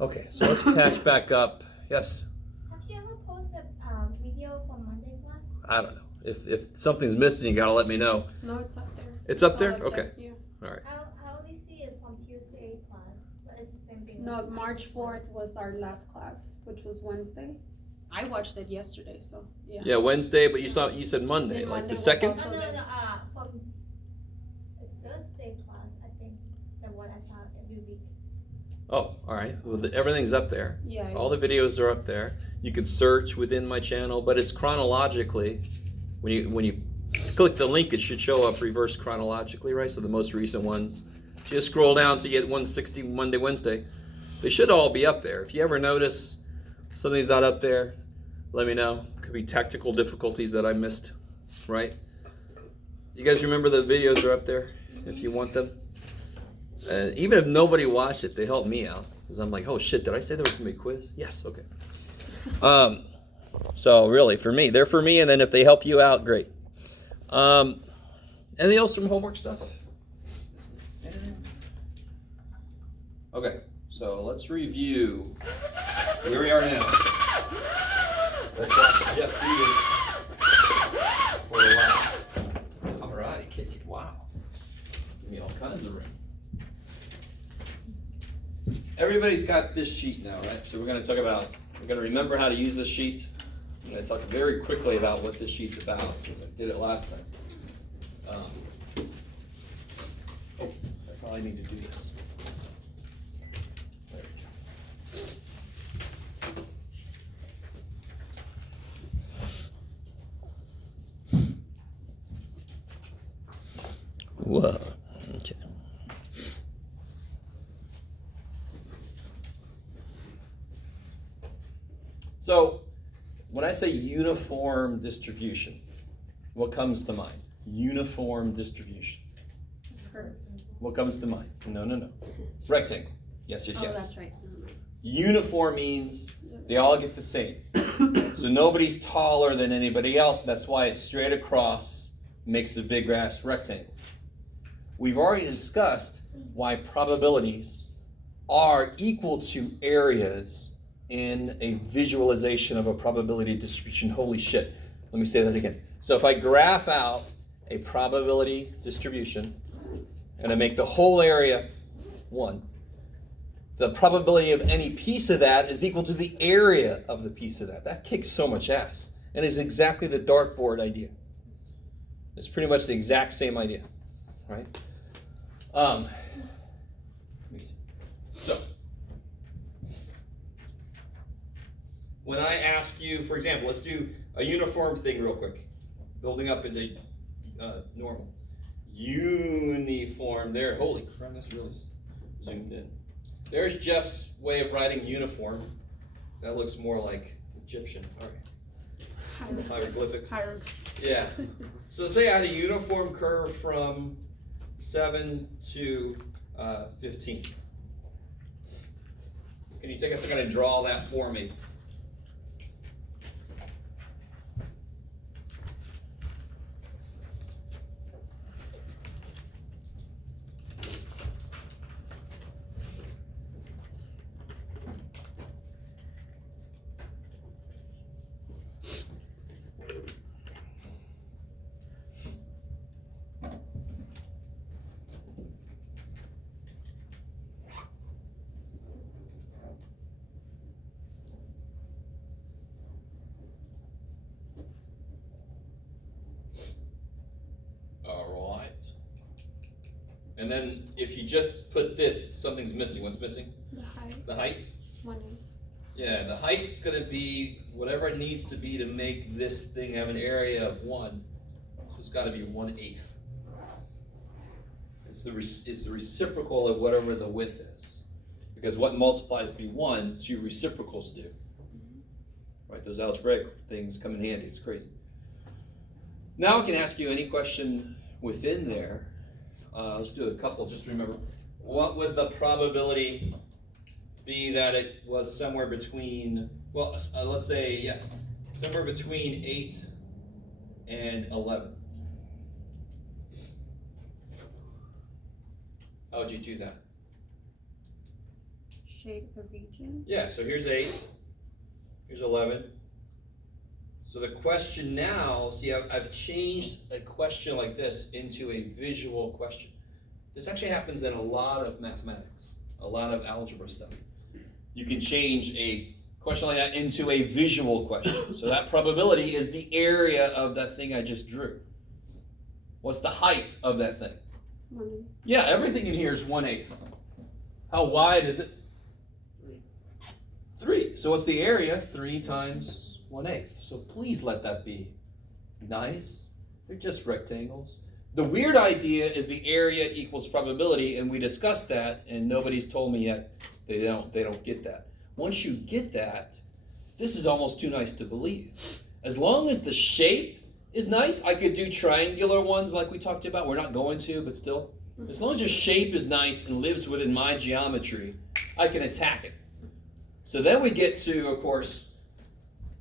Okay, so let's catch back up. Yes? Have you ever posted a video for Monday class? I don't know. If something's missing, you gotta let me know. No, it's up there. It's up there? All Okay. Yeah. All right. I only see it from Tuesday class, but it's the same thing. No, March 4th was our last class, which was Wednesday. I watched it yesterday, so yeah. Yeah, Wednesday, but you said Monday, Then like Monday the was second? also- No, from it's Thursday class, I think, than what I thought every week. Oh, all right. Well, everything's up there. Yeah. All the videos are up there. You can search within my channel, but it's chronologically. When you click the link, it should show up reverse chronologically, right? So the most recent ones. If you just scroll down to get 160 Monday, Wednesday, they should all be up there. If you ever notice something's not up there, let me know. Could be technical difficulties that I missed, right? You guys remember the videos are up there if you want them? Even if nobody watched it, they help me out. Because I'm like, oh shit, did I say there was going to be a quiz? Yes, okay. So really, for me, they're for me, and then if they help you out, great. Anything else from homework stuff? Okay, so let's review where we are now. Let's watch Jeff do this for a while. All right, wow. Give me all kinds of room. Everybody's got this sheet now, right? So we're going to remember how to use this sheet. I'm going to talk very quickly about what this sheet's about, because I did it last time. I probably need to do this. There we go. Whoa. Okay. So, when I say uniform distribution, what comes to mind? Uniform distribution. What comes to mind? No. Rectangle. Yes. Oh, that's right. Uniform means they all get the same. So nobody's taller than anybody else. That's why it's straight across, makes a big ass rectangle. We've already discussed why probabilities are equal to areas in a visualization of a probability distribution. Holy shit. Let me say that again. So if I graph out a probability distribution and I make the whole area 1, the probability of any piece of that is equal to the area of the piece of that. That kicks so much ass. And is exactly the dartboard idea. It's pretty much the exact same idea, right? Let me see. So, when I ask you, for example, let's do a uniform thing real quick. Building up into normal. Uniform there. Holy crap, that's really zoomed in. There's Jeff's way of writing uniform. That looks more like Egyptian. All right. Hieroglyphics. Yeah. So say I had a uniform curve from 7 to 15. Can you take a second and draw that for me? All right. And then if you just put this, something's missing. What's missing? The height. The height? 1/8. Yeah, the height's going to be whatever it needs to be to make this thing have an area of 1. So it's got to be 1/8. It's the reciprocal of whatever the width is. Because what multiplies to be 1, 2 reciprocals do. Right? Those algebraic things come in handy. It's crazy. Now I can ask you any question within there. Let's do a couple. Just remember, what would the probability be that it was somewhere between, well, let's say, somewhere between 8 and 11? How would you do that? shape the region. Yeah, so here's 8. Here's 11. So the question now, see, I've changed a question like this into a visual question. This actually happens in a lot of mathematics, a lot of algebra stuff. You can change a question like that into a visual question. So that probability is the area of that thing I just drew. What's the height of that thing? 1/8. Yeah, everything in here is 1/8. How wide is it? 3. So what's the area? 3 times 1/8. So please let that be nice. They're just rectangles. The weird idea is the area equals probability, and we discussed that, and nobody's told me yet they don't get that. Once you get that, this is almost too nice to believe. As long as the shape is nice, I could do triangular ones like we talked about. We're not going to, but still. As long as the shape is nice and lives within my geometry, I can attack it. So then we get to, of course,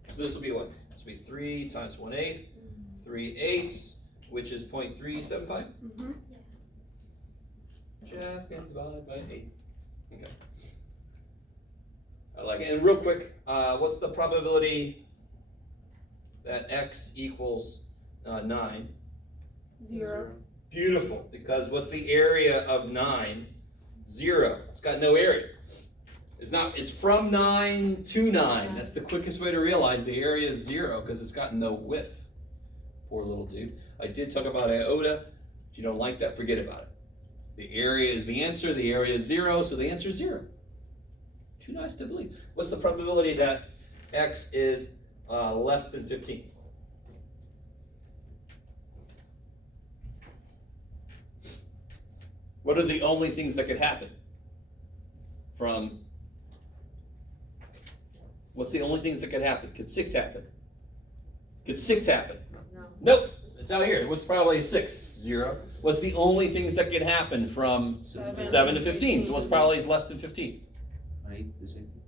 so this will be what? This will be 3 times 1/8, 3/8, which is 0.375. Mm-hmm. Jack and divide by 8. Okay. I like it. And real quick, what's the probability that x equals 9? 0. Beautiful, because what's the area of 9? 0. It's got no area. It's from 9 to 9. That's the quickest way to realize the area is 0, because it's got no width. Poor little dude. I did talk about iota. If you don't like that, forget about it. The area is the answer. The area is 0, so the answer is 0. Too nice to believe. What's the probability that x is less than 15? What are the only things that could happen? What's the only things that could happen? Could 6 happen? Could 6 happen? No. Nope. It's out here. What's probably 6? 0. What's the only things that could happen from 7 to 15? So what's probably less than 15? The same thing.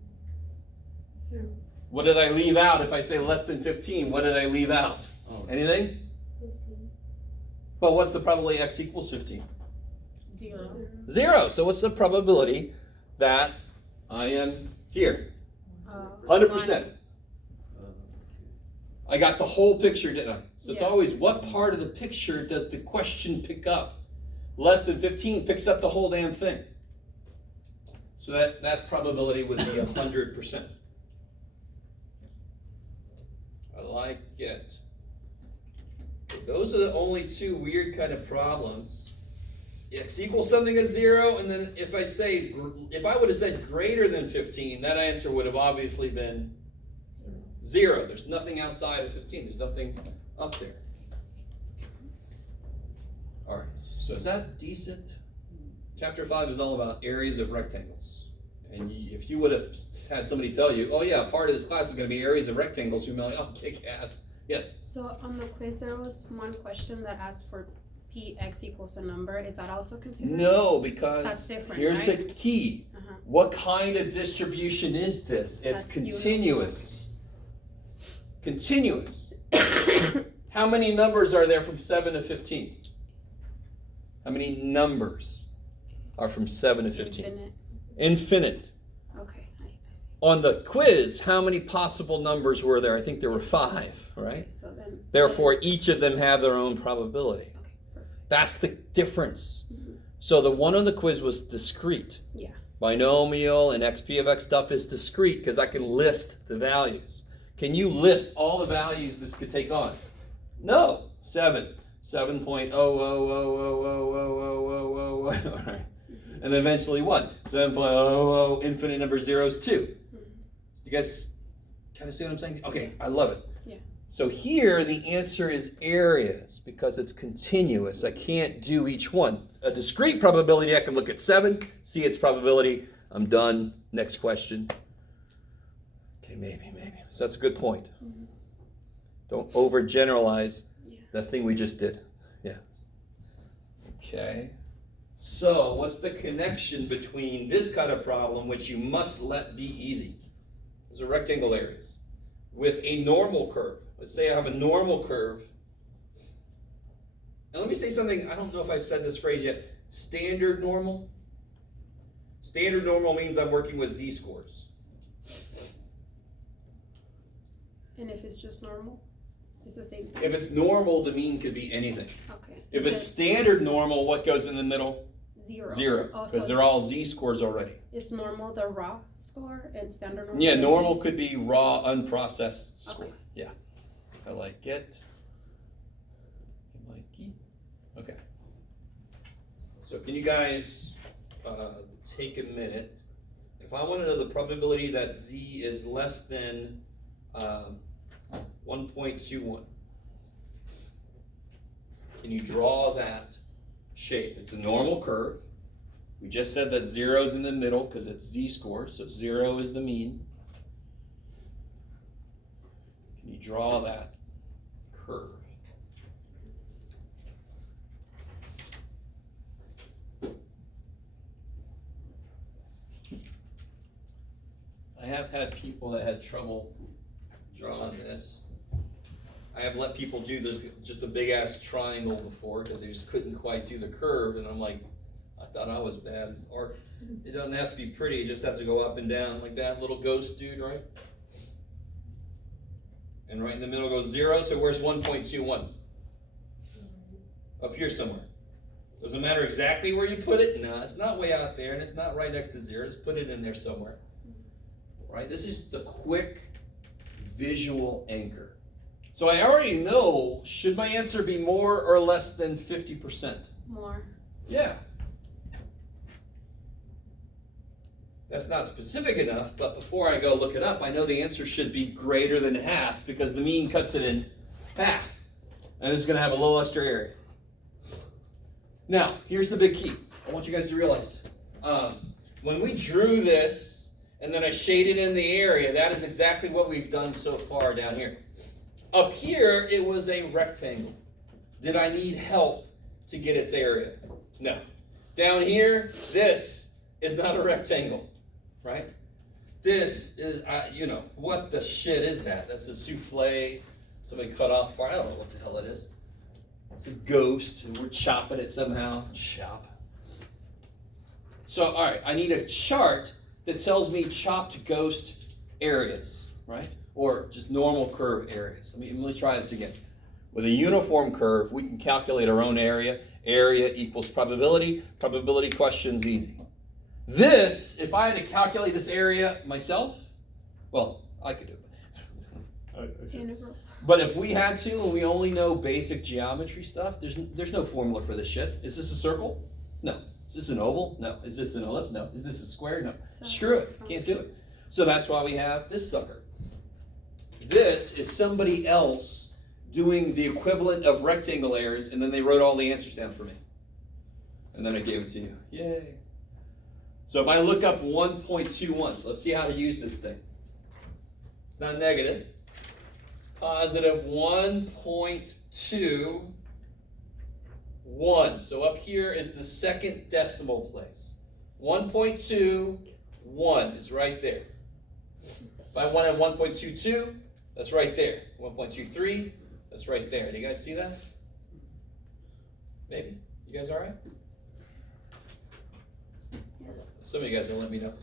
2. What did I leave out if I say less than 15? What did I leave out? Oh. Anything? 15. But what's the probability x equals 15? 0. 0. So what's the probability that I am here? 100%. I got the whole picture, didn't I? So it's always what part of the picture does the question pick up? Less than 15 picks up the whole damn thing. So that probability would be 100%. I like it. Those are the only two weird kind of problems. X equals something as 0, and then if I would have said greater than 15, that answer would have obviously been 0. There's nothing outside of 15. There's nothing up there. All right. So is that decent? Chapter 5 is all about areas of rectangles. And if you would have had somebody tell you, oh yeah, part of this class is going to be areas of rectangles, you'd be like, oh, kick ass. Yes? So on the quiz, there was one question that asked for px equals a number. Is that also considered? No, because That's different, here's right? the key. Uh-huh. What kind of distribution is this? It's That's continuous. Continuous. How many numbers are there from 7 to 15? How many numbers are from 7 to 15? Infinite. Infinite. Okay, I see. On the quiz, how many possible numbers were there? I think there were 5, right? Okay, so then. Therefore, each of them have their own probability. Okay, perfect. That's the difference. Mm-hmm. So the one on the quiz was discrete. Yeah. Binomial and xp of x stuff is discrete because I can list the values. Can you list all the values this could take on? No. 7. 7.000000000. All right. And then eventually 1. 7.000 infinite number zeros 2. You guys kind of see what I'm saying? Okay, I love it. Yeah. So here the answer is areas because it's continuous. I can't do each one. A discrete probability, I can look at 7, see its probability. I'm done. Next question. Okay, maybe. So that's a good point. Mm-hmm. Don't overgeneralize that thing we just did. Yeah. Okay. So what's the connection between this kind of problem, which you must let be easy? Those are rectangle areas. With a normal curve. Let's say I have a normal curve. And let me say something, I don't know if I've said this phrase yet. Standard normal. Standard normal means I'm working with z-scores. And if it's just normal, it's the same thing. If it's normal, the mean could be anything. Okay. If it's standard normal, what goes in the middle? 0. Zero, Oh, because so they're all z-scores already. it's normal, the raw score, and standard normal. Yeah, is normal could be raw, unprocessed score. Okay. Yeah, I like it. I like it. Okay. So can you guys take a minute? If I want to know the probability that z is less than 1.21, can you draw that shape? It's a normal curve. We just said that 0 is in the middle because it's z-score, so 0 is the mean. Can you draw that curve? I have had people that had trouble drawing this. I have let people do this, just a big ass triangle before because they just couldn't quite do the curve, and I'm like, I thought I was bad. Or it doesn't have to be pretty, it just has to go up and down like that little ghost dude, right? And right in the middle goes 0, so where's 1.21? Up here somewhere. Doesn't matter exactly where you put it. No, it's not way out there, and it's not right next to 0. Just put it in there somewhere. Right? This is the quick visual anchor. So I already know, should my answer be more or less than 50%? More. Yeah. That's not specific enough, but before I go look it up, I know the answer should be greater than half because the mean cuts it in half. And it's going to have a little extra area. Now, here's the big key. I want you guys to realize. When we drew this, and then I shaded in the area, that is exactly what we've done so far down here. Up here, it was a rectangle. Did I need help to get its area? No. Down here, this is not a rectangle, right? This is, what the shit is that? That's a souffle, somebody cut off part. I don't know what the hell it is. It's a ghost, and we're chopping it somehow. Chop. So, all right, I need a chart that tells me chopped ghost areas, right? Or just normal curve areas. Let me try this again. With a uniform curve, we can calculate our own area. Area equals probability. Probability question's easy. This, if I had to calculate this area myself, well, I could do it. But if we had to, and we only know basic geometry stuff, there's no formula for this shit. Is this a circle? No. Is this an oval? No. Is this an ellipse? No. Is this a square? No. Screw it. Can't do it. So that's why we have this sucker. This is somebody else doing the equivalent of rectangle areas, and then they wrote all the answers down for me. And then I gave it to you. Yay. So if I look up 1.21, so let's see how to use this thing. It's not negative. Positive 1.21. So up here is the second decimal place. 1.21 is right there. If I wanted 1.22, that's right there. 1.23, that's right there. Do you guys see that? Maybe? You guys all right? Some of you guys will let me know.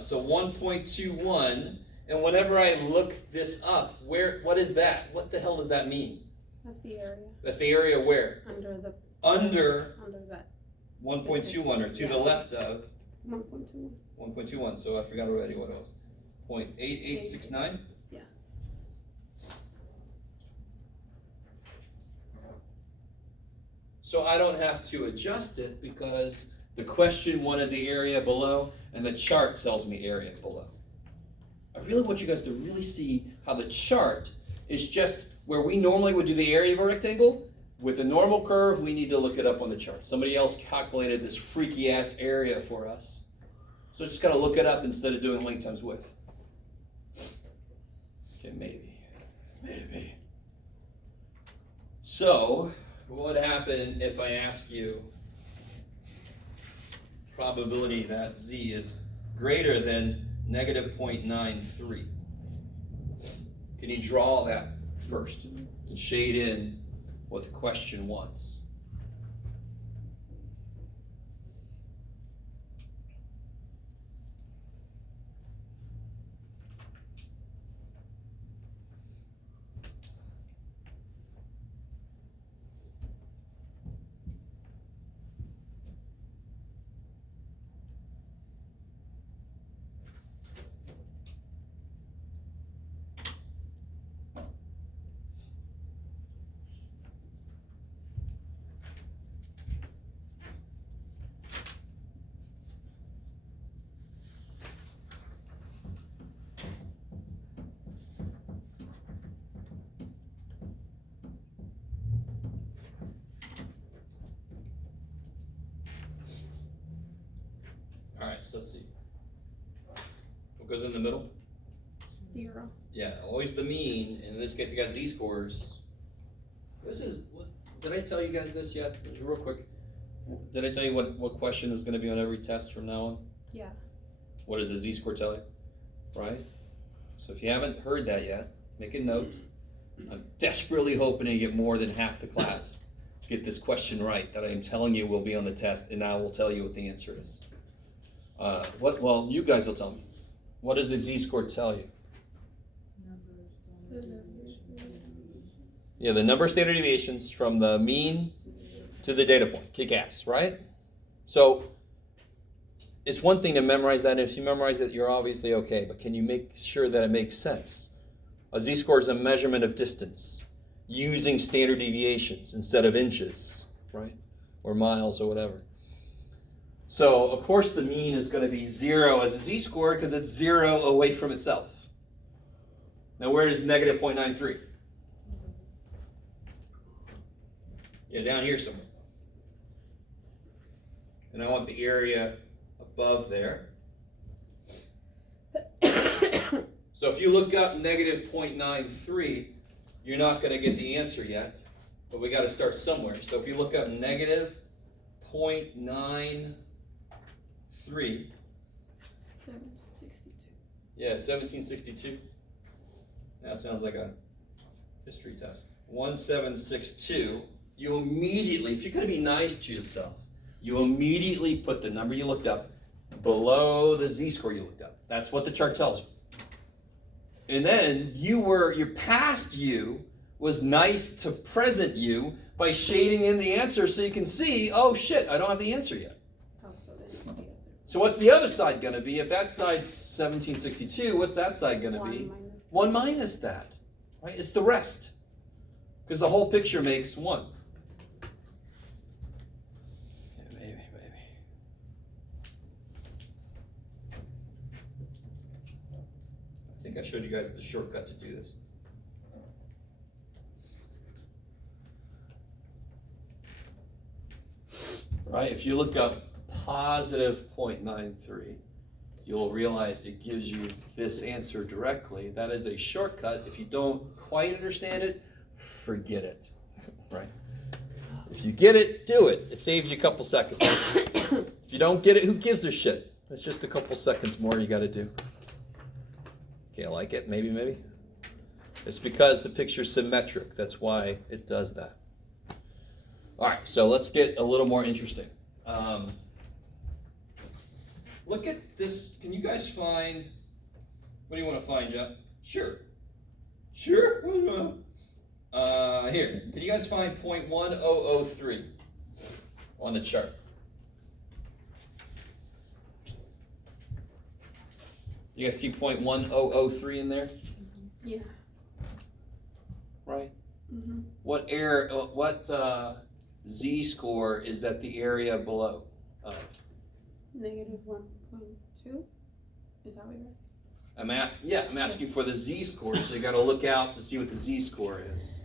So 1.21, and whenever I look this up, what is that? What the hell does that mean? That's the area. That's the area where? Under that. 1.21, or to the left of 1.21. 1.21. So I forgot already what it was. 0.8869? Yeah. So I don't have to adjust it because the question wanted the area below, and the chart tells me area below. I really want you guys to really see how the chart is just where we normally would do the area of a rectangle. With a normal curve, we need to look it up on the chart. Somebody else calculated this freaky ass area for us. So just gotta look it up instead of doing length times width. Okay, maybe. So, what would happen if I ask you probability that z is greater than negative 0.93? Can you draw that first and shade in what the question wants? so let's see. What goes in the middle? 0. Yeah, always the mean. In this case, you got z-scores. This is, did I tell you guys this yet? Real quick. Did I tell you what question is going to be on every test from now on? Yeah. What does the z-score tell you? Right? So if you haven't heard that yet, make a note. I'm desperately hoping to get more than half the class to get this question right that I am telling you will be on the test, and I will tell you what the answer is. Well, you guys will tell me. What does the z-score tell you? Yeah, the number of standard deviations from the mean to the data point. Kick ass, right? So it's one thing to memorize that, and if you memorize it, you're obviously okay, but can you make sure that it makes sense? A z-score is a measurement of distance using standard deviations instead of inches, right? Or miles or whatever. So, of course, the mean is going to be 0 as a z-score because it's 0 away from itself. Now, where is negative 0.93? Yeah, down here somewhere. And I want the area above there. So if you look up negative 0.93, you're not going to get the answer yet, but we got to start somewhere. So if you look up negative 0.93, 1762. yeah, 1762. That sounds like a history test. 1762. You immediately, if you're going to be nice to yourself, you immediately put the number you looked up below the z-score you looked up. That's what the chart tells you. And then your past you was nice to present you by shading in the answer so you can see, oh shit, I don't have the answer yet. Oh, so then it's the other. So what's the other side going to be? If that side's 1762, what's that side going to be? 1 minus that, right? It's the rest. Because the whole picture makes 1. Maybe. I think I showed you guys the shortcut to do this. Right, if you look up positive 0.93, you'll realize it gives you this answer directly. That is a shortcut. If you don't quite understand it, forget it, right? If you get it, do it. It saves you a couple seconds. If you don't get it, who gives a shit? It's just a couple seconds more you got to do. Can't like it? Maybe. It's because the picture's symmetric. That's why it does that. All right, so let's get a little more interesting. Look at this. Can you guys find, what do you want to find, Jeff? Sure. Here. Can you guys find 0.1003 on the chart? You guys see 0.1003 in there? Yeah. Right? Mm-hmm. What z-score is that the area below? Negative 1.2? Is that what you're asking? I'm asking for the z-score, so you got to look out to see what the z-score is.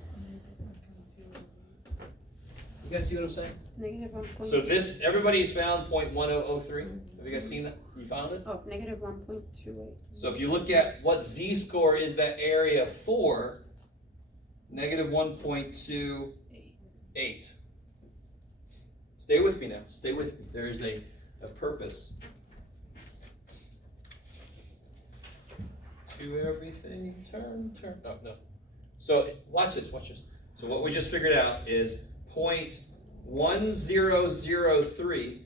You guys see what I'm saying? Negative 1.2. So this, everybody's found 0.1003. Have you guys seen that? You found it? Oh, negative 1.28. So if you look at what z-score is that area for, negative 1.28. Stay with me now. Stay with me. There is a purpose to everything. Turn. Oh, no. So watch this. So what we just figured out is 0.1003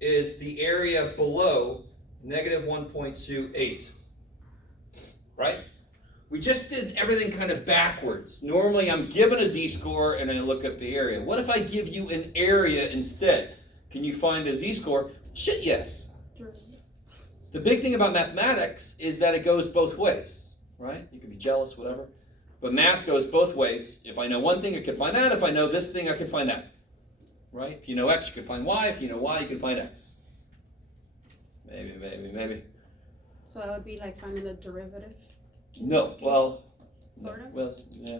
is the area below negative 1.28. Right? We just did everything kind of backwards. Normally I'm given a z-score and I look up the area. What if I give you an area instead? Can you find the z-score? Shit, yes. The big thing about mathematics is that it goes both ways, right? You can be jealous, whatever. But math goes both ways. If I know one thing, I can find that. If I know this thing, I can find that. Right? If you know x, you can find y. If you know y, you can find x. Maybe. So that would be like finding the derivative? No, well, Sort of? well, yeah,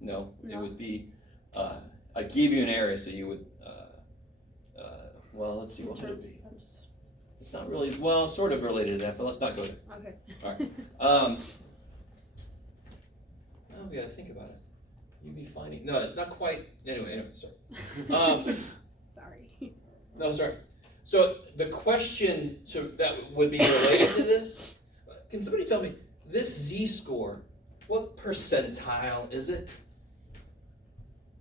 no, it would be, I give you an area, so you would, well, let's see, what would it be? It's not really, well, sort of related to that, but let's not go there. Okay. All right. Oh, we gotta think about it. You'd be finding, no, it's not quite, anyway, sorry. Sorry. No, sorry. So the question that would be related to this, can somebody tell me, this z-score, what percentile is it?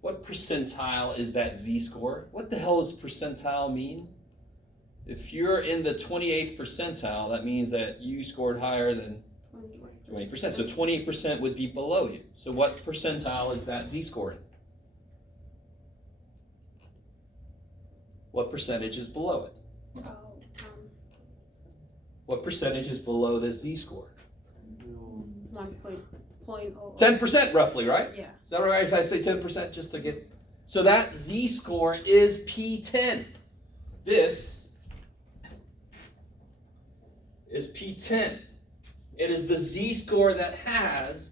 What percentile is that z-score? What the hell does percentile mean? If you're in the 28th percentile, that means that you scored higher than 20%. So 28% would be below you. So what percentile is that z-score in? What percentage is below it? What percentage is below the z-score? 1.0. 10% roughly, right? Yeah. Is that right if I say 10% just to get... So that z-score is P10. This is P10. It is the z-score that has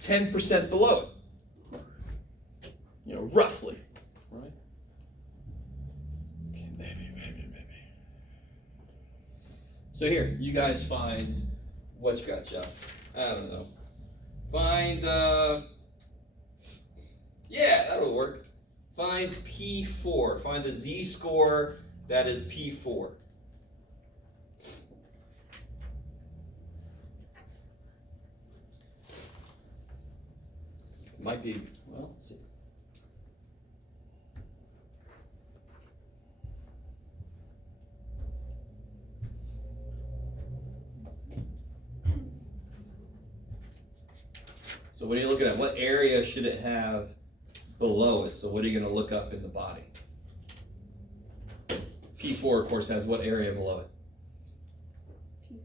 10% below it. You know, roughly, right? Okay, maybe. So here, you guys find what you got, Jeff? I don't know. Find, yeah, that'll work. Find P4. Find the z-score that is P4. Might be, well, let's see. So what are you looking at? What area should it have below it? So what are you going to look up in the body? P4, of course, has what area below it?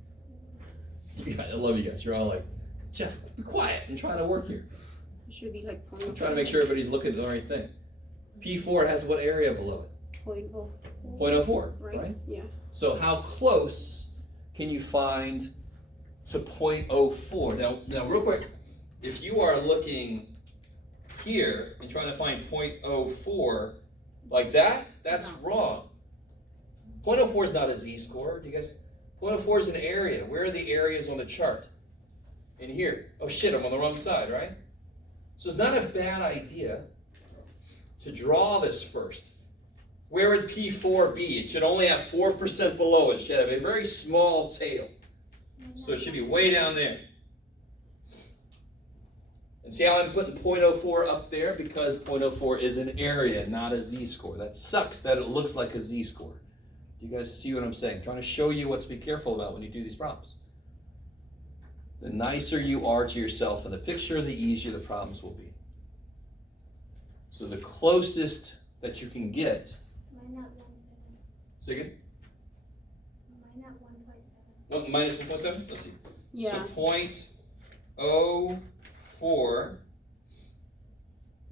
Yeah, I love you guys. You're all like, Jeff, be quiet. I'm trying to work here. It should be like I'm trying to make sure everybody's looking at the right thing. P4 has what area below it? 0.04. 0.04, right? Yeah. So how close can you find to 0.04? Now, real quick, if you are looking here and trying to find 0.04 like that, that's wrong. 0.04 is not a z-score. Do you guys? 0.04 is an area. Where are the areas on the chart? In here. Oh shit, I'm on the wrong side, right? So it's not a bad idea to draw this first. Where would P4 be? It should only have 4% below it. It should have a very small tail. So it should be way down there. And see how I'm putting 0.04 up there? Because 0.04 is an area, not a z-score. That sucks that it looks like a z-score. Do you guys see what I'm saying? I'm trying to show you what to be careful about when you do these problems. The nicer you are to yourself in the picture, the easier the problems will be. So the closest that you can get. Mine not 1.7. Say again? Mine not 1.7. Minus 1.7? Let's see. Yeah. So 0.04.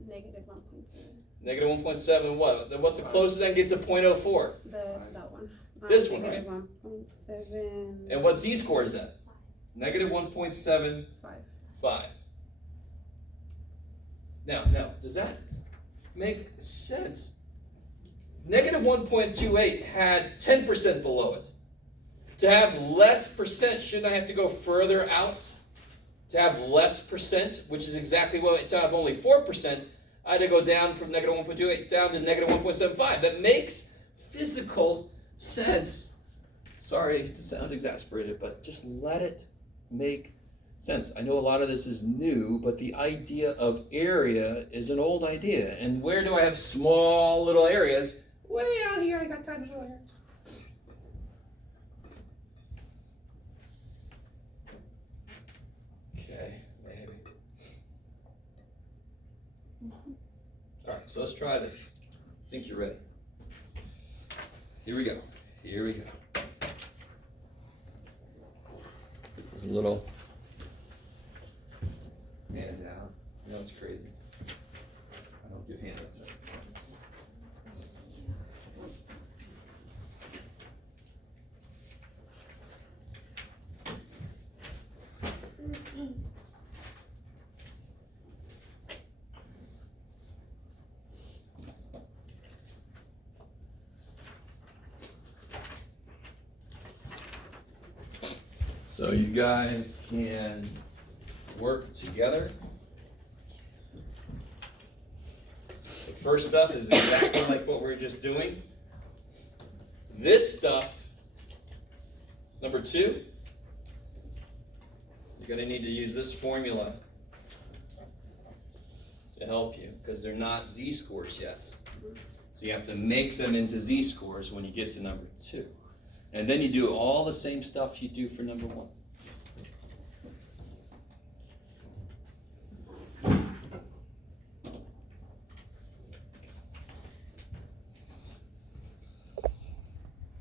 Negative 1.7. Negative 1.7 what? What's the closest I can get to 0.04? That one. This one, right? 1.7. And what z-score is that? Negative 1.75. Now, does that make sense? Negative 1.28 had 10% below it. To have less percent, shouldn't I have to go further out? To have less percent, which is exactly what, to have only 4%, I had to go down from negative 1.28 down to negative 1.75. That makes physical sense. Sorry to sound exasperated, but just let it make sense. I know a lot of this is new, but the idea of area is an old idea. And where do I have small little areas? Way out here, I got tiny little areas. Okay, maybe. All right, so let's try this. I think you're ready. Here we go. There's a little handout. You know, it's crazy. I don't give handouts out. So you guys can work together. The first stuff is exactly like what we're just doing. This stuff, number 2, you're going to need to use this formula to help you because they're not z-scores yet. So you have to make them into z-scores when you get to number 2. And then you do all the same stuff you do for number 1.